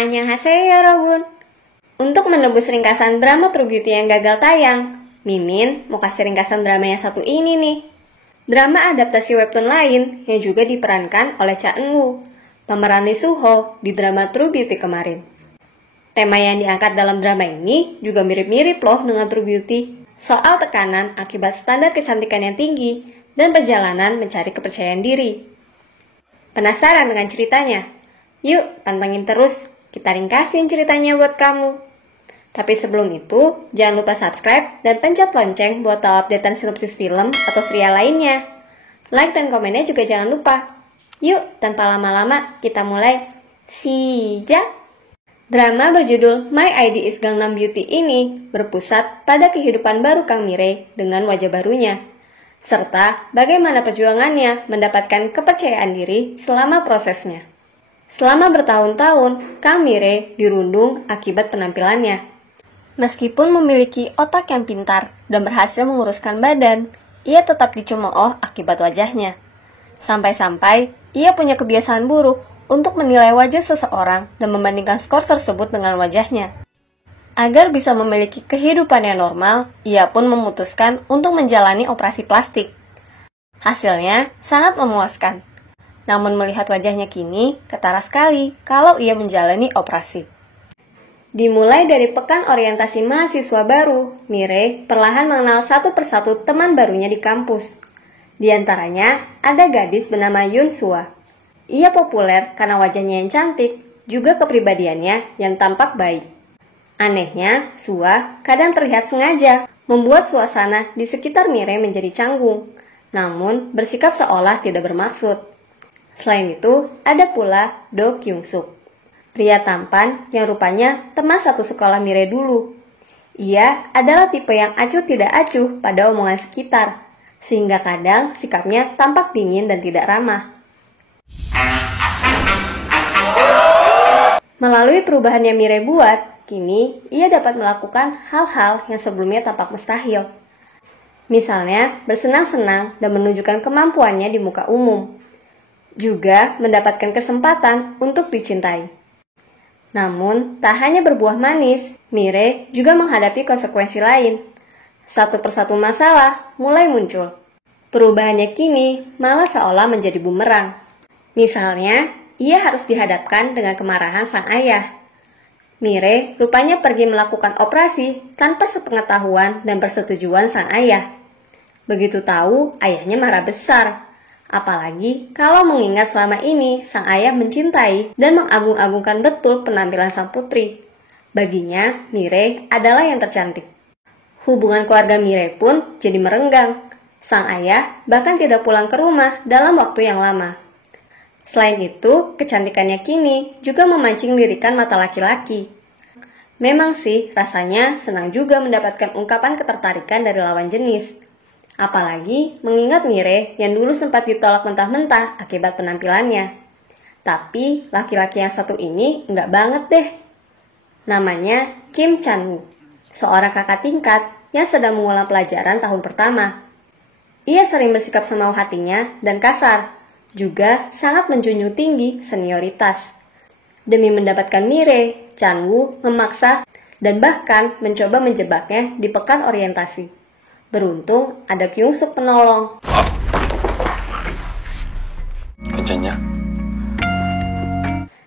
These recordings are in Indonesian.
Annyeonghaseyo 여러분. Untuk menebus ringkasan drama True Beauty yang gagal tayang, Mimin mau kasih ringkasan drama yang satu ini nih. Drama adaptasi webtoon lain yang juga diperankan oleh Cha Eun-woo, pemeran Lee Soo-ho di drama True Beauty kemarin. Tema yang diangkat dalam drama ini juga mirip-mirip loh dengan True Beauty, soal tekanan akibat standar kecantikan yang tinggi dan perjalanan mencari kepercayaan diri. Penasaran dengan ceritanya? Yuk, pantengin terus, kita ringkasin ceritanya buat kamu. Tapi sebelum itu, jangan lupa subscribe dan pencet lonceng buat tahu updatean sinopsis film atau serial lainnya. Like dan komennya juga jangan lupa. Yuk, tanpa lama-lama, kita mulai. Sijak! Drama berjudul My ID is Gangnam Beauty ini berpusat pada kehidupan baru Kang Mirae dengan wajah barunya, serta bagaimana perjuangannya mendapatkan kepercayaan diri selama prosesnya. Selama bertahun-tahun, Kang Mirae dirundung akibat penampilannya. Meskipun memiliki otak yang pintar dan berhasil menguruskan badan, ia tetap dicemooh akibat wajahnya. Sampai-sampai, ia punya kebiasaan buruk untuk menilai wajah seseorang dan membandingkan skor tersebut dengan wajahnya. Agar bisa memiliki kehidupan yang normal, ia pun memutuskan untuk menjalani operasi plastik. Hasilnya sangat memuaskan. Namun melihat wajahnya kini, ketara sekali kalau ia menjalani operasi. Dimulai dari pekan orientasi mahasiswa baru, Mirae perlahan mengenal satu persatu teman barunya di kampus. Di antaranya, ada gadis bernama Yoon Sua. Ia populer karena wajahnya yang cantik, juga kepribadiannya yang tampak baik. Anehnya, Sua kadang terlihat sengaja membuat suasana di sekitar Mirae menjadi canggung, namun bersikap seolah tidak bermaksud. Selain itu, ada pula Do Kyung Suk, pria tampan yang rupanya teman satu sekolah Mirae dulu. Ia adalah tipe yang acuh tidak acuh pada omongan sekitar, sehingga kadang sikapnya tampak dingin dan tidak ramah. Melalui perubahan yang Mirae buat, kini ia dapat melakukan hal-hal yang sebelumnya tampak mustahil. Misalnya, bersenang-senang dan menunjukkan kemampuannya di muka umum. Juga mendapatkan kesempatan untuk dicintai. Namun, tak hanya berbuah manis, Mirae juga menghadapi konsekuensi lain. Satu persatu masalah mulai muncul. Perubahannya kini malah seolah menjadi bumerang. Misalnya, ia harus dihadapkan dengan kemarahan sang ayah. Mirae rupanya pergi melakukan operasi tanpa sepengetahuan dan persetujuan sang ayah. Begitu tahu, ayahnya marah besar. Apalagi kalau mengingat selama ini sang ayah mencintai dan mengagung-agungkan betul penampilan sang putri. Baginya, Mirae adalah yang tercantik. Hubungan keluarga Mirae pun jadi merenggang. Sang ayah bahkan tidak pulang ke rumah dalam waktu yang lama. Selain itu, kecantikannya kini juga memancing lirikan mata laki-laki. Memang sih, rasanya senang juga mendapatkan ungkapan ketertarikan dari lawan jenis. Apalagi mengingat Mirae yang dulu sempat ditolak mentah-mentah akibat penampilannya. Tapi laki-laki yang satu ini enggak banget deh. Namanya Kim Chan-woo, seorang kakak tingkat yang sedang mengulang pelajaran tahun pertama. Ia sering bersikap semau hatinya dan kasar, juga sangat menjunjung tinggi senioritas. Demi mendapatkan Mirae, Chan-woo memaksa dan bahkan mencoba menjebaknya di pekan orientasi. Beruntung ada Kyung Suk penolong. 괜찮냐?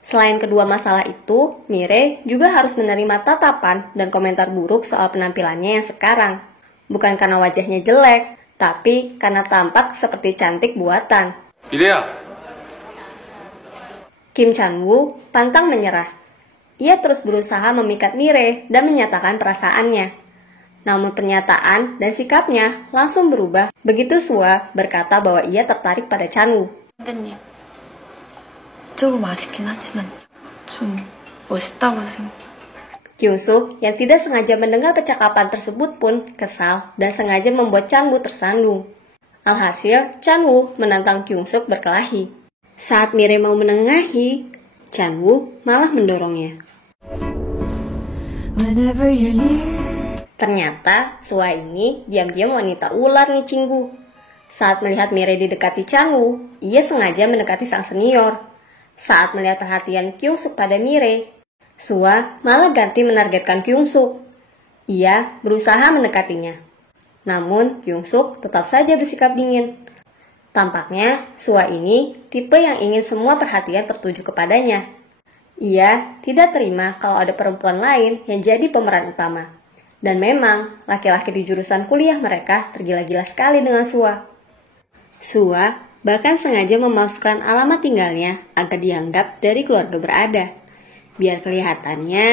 Selain kedua masalah itu, Mirae juga harus menerima tatapan dan komentar buruk soal penampilannya yang sekarang. Bukan karena wajahnya jelek, tapi karena tampak seperti cantik buatan. 미래야. Kim Chan-woo pantang menyerah. Ia terus berusaha memikat Mirae dan menyatakan perasaannya. Namun pernyataan dan sikapnya langsung berubah begitu Sua berkata bahwa ia tertarik pada Chan-woo. 선배님, 조금 아쉽긴 하지만 좀 멋있다고 생각. Kyung Suk yang tidak sengaja mendengar percakapan tersebut pun kesal dan sengaja membuat Chan-woo tersandung. Alhasil, Chan-woo menantang Kyung Suk berkelahi. Saat Mirae mau menengahi, Chan-woo malah mendorongnya. Whenever you're near. Ternyata Sua ini diam-diam wanita ular nih Cinggu. Saat melihat Mirae didekati Chan-woo, ia sengaja mendekati sang senior. Saat melihat perhatian Kyung Suk pada Mirae, Sua malah ganti menargetkan Kyung-suk. Ia berusaha mendekatinya. Namun Kyung-suk tetap saja bersikap dingin. Tampaknya Sua ini tipe yang ingin semua perhatian tertuju kepadanya. Ia tidak terima kalau ada perempuan lain yang jadi pemeran utama. Dan memang, laki-laki di jurusan kuliah mereka tergila-gila sekali dengan Sua. Sua bahkan sengaja memalsukan alamat tinggalnya agar dianggap dari keluarga berada. Biar kelihatannya,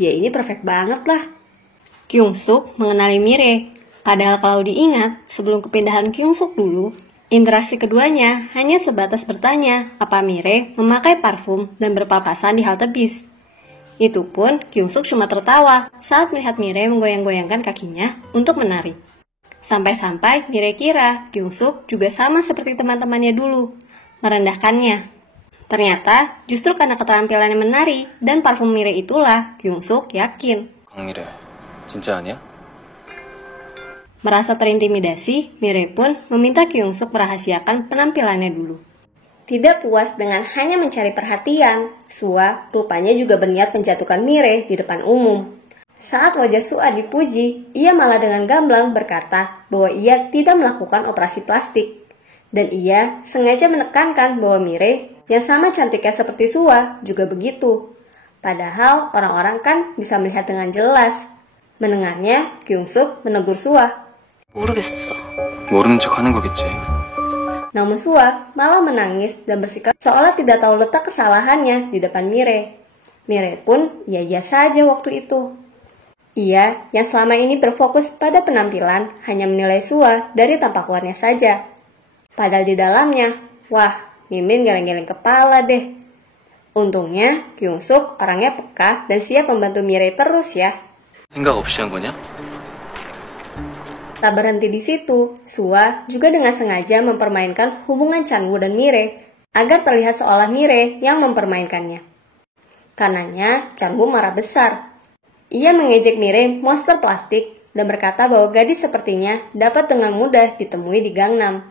ya ini perfect banget lah. Kyung-suk mengenali Mire. Padahal kalau diingat, sebelum kepindahan Kyung-suk dulu, interaksi keduanya hanya sebatas bertanya apa Mire memakai parfum dan berpapasan di halte bis. Itu pun Kyung-suk cuma tertawa saat melihat Mire menggoyang-goyangkan kakinya untuk menari. Sampai-sampai Mire kira Kyung-suk juga sama seperti teman-temannya dulu, merendahkannya. Ternyata justru karena keterampilannya menari dan parfum Mire itulah Kyung-suk yakin. 강미래, 진짜 아니야? Merasa terintimidasi, Mire pun meminta Kyung-suk merahasiakan penampilannya dulu. Tidak puas dengan hanya mencari perhatian, Sua rupanya juga berniat menjatuhkan Mire di depan umum. Saat wajah Sua dipuji, ia malah dengan gamblang berkata bahwa ia tidak melakukan operasi plastik. Dan ia sengaja menekankan bahwa Mire yang sama cantiknya seperti Sua juga begitu. Padahal orang-orang kan bisa melihat dengan jelas. Mendengarnya, Kyung-suk menegur Sua. 모르겠어. 모르는 척 하는 거겠지. Namun Sua malah menangis dan bersikap seolah tidak tahu letak kesalahannya di depan Mire. Mire pun iya-iya saja waktu itu. Ia yang selama ini berfokus pada penampilan hanya menilai Sua dari tampak luarnya saja. Padahal di dalamnya, wah, Mimin geleng-geleng kepala deh. Untungnya Kyung-suk orangnya peka dan siap membantu Mire terus ya. 생각 없이 한 거냐? Tak berhenti di situ, Sua juga dengan sengaja mempermainkan hubungan Chanwoo dan Mire agar terlihat seolah Mire yang mempermainkannya. Karenanya, Chanwoo marah besar. Ia mengejek Mire monster plastik dan berkata bahwa gadis sepertinya dapat dengan mudah ditemui di Gangnam.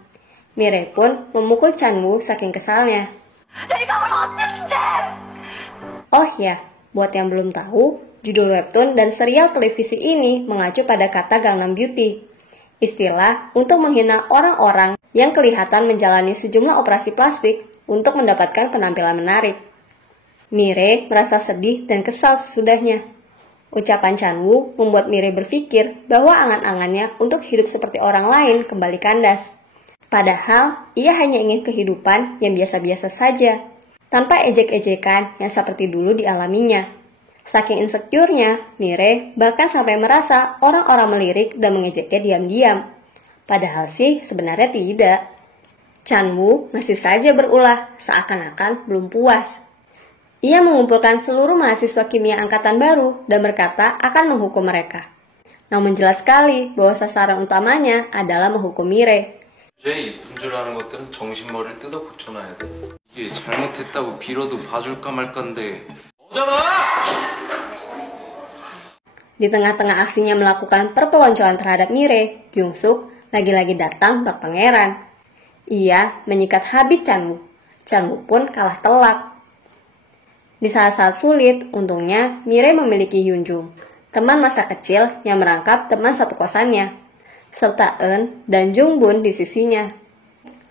Mire pun memukul Chanwoo saking kesalnya. Oh ya, buat yang belum tahu, judul webtoon dan serial televisi ini mengacu pada kata Gangnam Beauty, istilah untuk menghina orang-orang yang kelihatan menjalani sejumlah operasi plastik untuk mendapatkan penampilan menarik. Mire merasa sedih dan kesal sesudahnya. Ucapan Chanwoo membuat Mire berpikir bahwa angan-angannya untuk hidup seperti orang lain kembali kandas. Padahal, ia hanya ingin kehidupan yang biasa-biasa saja, tanpa ejek-ejekan yang seperti dulu dialaminya. Saking insecure-nya, Mire bahkan sampai merasa orang-orang melirik dan mengejeknya diam-diam. Padahal sih sebenarnya tidak. Chanwoo masih saja berulah, seakan-akan belum puas. Ia mengumpulkan seluruh mahasiswa kimia angkatan baru dan berkata akan menghukum mereka. Namun jelas sekali bahwa sasaran utamanya adalah menghukum Mire. 제 이쁜 줄 아는 것들은 정신머리를 뜯어 고쳐놔야 돼. 이게 잘못했다고 빌어도 봐줄까 말까인데 너잖아! Di tengah-tengah aksinya melakukan perpeloncoan terhadap Mire, Kyung-suk lagi-lagi datang bak pangeran. Ia menyikat habis Chanwoo. Chanwoo pun kalah telak. Di saat-saat sulit, untungnya Mire memiliki Hyunjung, teman masa kecil yang merangkap teman satu kosannya, serta Eun dan Jungbun di sisinya.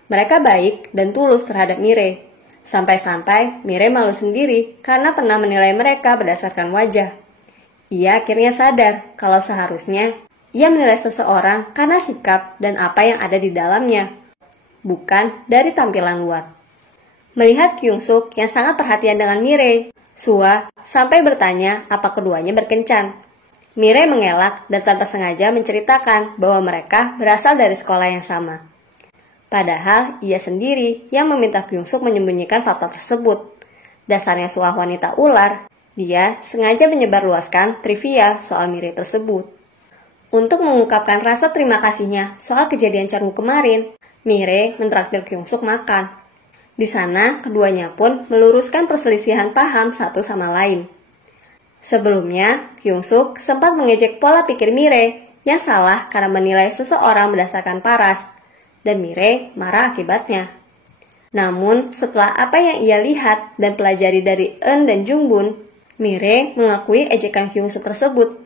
Mereka baik dan tulus terhadap Mire, sampai-sampai Mire malu sendiri karena pernah menilai mereka berdasarkan wajah. Ia akhirnya sadar kalau seharusnya ia menilai seseorang karena sikap dan apa yang ada di dalamnya, bukan dari tampilan luar. Melihat Kyung-suk yang sangat perhatian dengan Mire, Sua sampai bertanya apa keduanya berkencan. Mire mengelak dan tanpa sengaja menceritakan bahwa mereka berasal dari sekolah yang sama. Padahal ia sendiri yang meminta Kyung-suk menyembunyikan fakta tersebut. Dasarnya Sua wanita ular, dia sengaja menyebarluaskan trivia soal Mire tersebut. Untuk mengungkapkan rasa terima kasihnya soal kejadian Chanwoo kemarin, Mire mentraktir Kyung-suk makan. Di sana, keduanya pun meluruskan perselisihan paham satu sama lain. Sebelumnya, Kyung-suk sempat mengejek pola pikir Mire yang salah karena menilai seseorang berdasarkan paras, dan Mire marah akibatnya. Namun, setelah apa yang ia lihat dan pelajari dari Eun dan Jungbun, Mire mengakui ejekan Kyung-suk tersebut.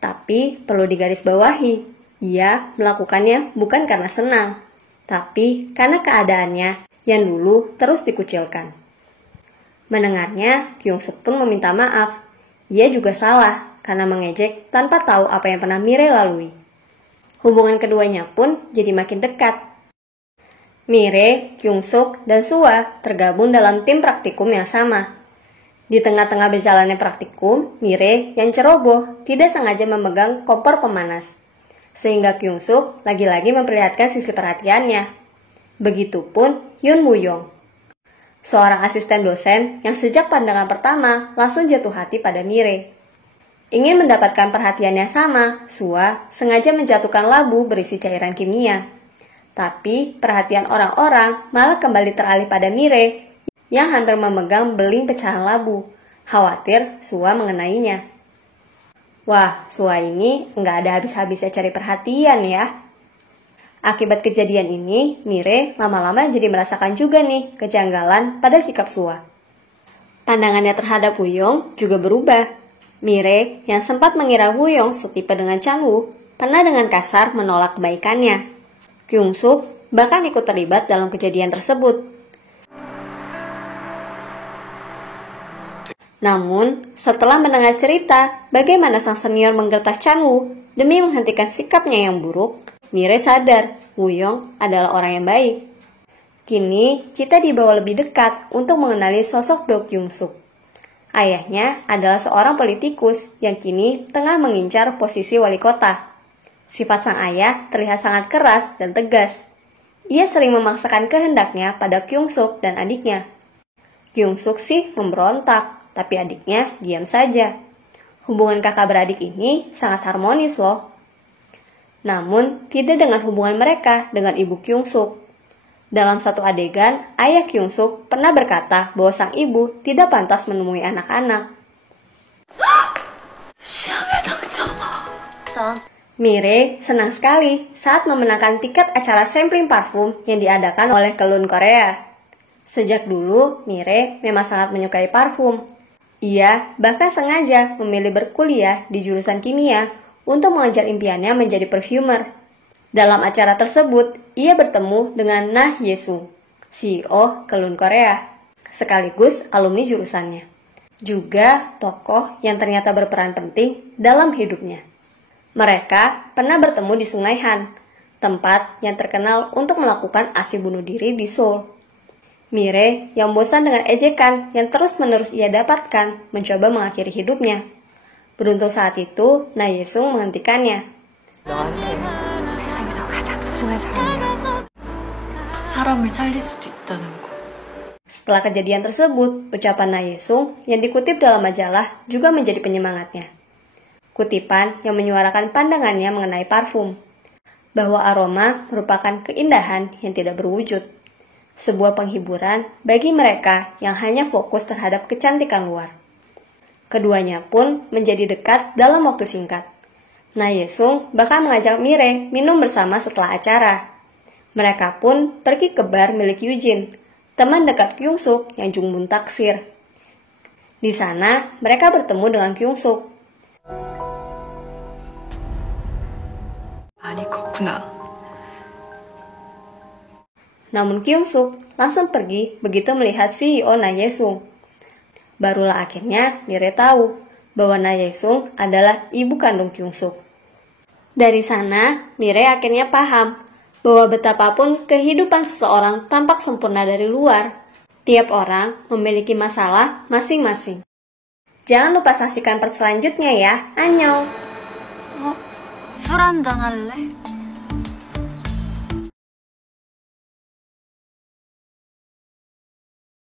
Tapi perlu digarisbawahi, ia melakukannya bukan karena senang, tapi karena keadaannya yang dulu terus dikucilkan. Mendengarnya, Kyung-suk pun meminta maaf. Ia juga salah karena mengejek tanpa tahu apa yang pernah Mire lalui. Hubungan keduanya pun jadi makin dekat. Mire, Kyung-suk, dan Sua tergabung dalam tim praktikum yang sama. Di tengah-tengah berjalannya praktikum, Mire yang ceroboh tidak sengaja memegang kompor pemanas. Sehingga Kyung-suk lagi-lagi memperlihatkan sisi perhatiannya. Begitupun Yoon Woo-young, seorang asisten dosen yang sejak pandangan pertama langsung jatuh hati pada Mire. Ingin mendapatkan perhatian yang sama, Sua sengaja menjatuhkan labu berisi cairan kimia. Tapi perhatian orang-orang malah kembali teralih pada Mire yang hampir memegang beling pecahan labu, khawatir Sua mengenainya. Wah, Sua ini nggak ada habis-habisnya cari perhatian ya. Akibat kejadian ini, Mire lama-lama jadi merasakan juga nih kejanggalan pada sikap Sua. Pandangannya terhadap Woo-young juga berubah. Mire yang sempat mengira Woo-young setipe dengan Chan-woo, pernah dengan kasar menolak kebaikannya. Kyung-suk bahkan ikut terlibat dalam kejadian tersebut. Namun, setelah mendengar cerita bagaimana sang senior menggertak Chan-woo demi menghentikan sikapnya yang buruk, Mire sadar Woo-young adalah orang yang baik. Kini, kita dibawa lebih dekat untuk mengenali sosok Do Kyung-suk. Ayahnya adalah seorang politikus yang kini tengah mengincar posisi wali kota. Sifat sang ayah terlihat sangat keras dan tegas. Ia sering memaksakan kehendaknya pada Kyung-suk dan adiknya. Kyung-suk sih memberontak, tapi adiknya diam saja. Hubungan kakak beradik ini sangat harmonis loh. Namun, tidak dengan hubungan mereka dengan ibu Kyung-suk. Dalam satu adegan, ayah Kyung-suk pernah berkata bahwa sang ibu tidak pantas menemui anak-anak. Mire senang sekali saat memenangkan tiket acara sampling parfum yang diadakan oleh Kelun Korea. Sejak dulu, Mire memang sangat menyukai parfum. Ia bahkan sengaja memilih berkuliah di jurusan kimia untuk mengejar impiannya menjadi perfumer. Dalam acara tersebut, ia bertemu dengan Nah Ye-sung, CEO Kelun Korea, sekaligus alumni jurusannya. Juga tokoh yang ternyata berperan penting dalam hidupnya. Mereka pernah bertemu di Sungai Han, tempat yang terkenal untuk melakukan aksi bunuh diri di Seoul. Mire yang bosan dengan ejekan yang terus-menerus ia dapatkan mencoba mengakhiri hidupnya. Beruntung saat itu, Nah Ye-sung menghentikannya. Setelah kejadian tersebut, ucapan Nah Ye-sung yang dikutip dalam majalah juga menjadi penyemangatnya. Kutipan yang menyuarakan pandangannya mengenai parfum, bahwa aroma merupakan keindahan yang tidak berwujud. Sebuah penghiburan bagi mereka yang hanya fokus terhadap kecantikan luar. Keduanya pun menjadi dekat dalam waktu singkat. Nah Ye-sung bahkan mengajak Mire minum bersama setelah acara. Mereka pun pergi ke bar milik Yujin, teman dekat Kyung-suk yang Jung-bun taksir. Di sana, mereka bertemu dengan Kyung-suk. Namun Kyung-suk langsung pergi begitu melihat CEO Nah Ye-sung. Barulah akhirnya Mire tahu bahwa Nah Ye-sung adalah ibu kandung Kyung-suk. Dari sana, Mire akhirnya paham bahwa betapapun kehidupan seseorang tampak sempurna dari luar, tiap orang memiliki masalah masing-masing. Jangan lupa saksikan part selanjutnya ya. Annyeong! 술 한잔 할래?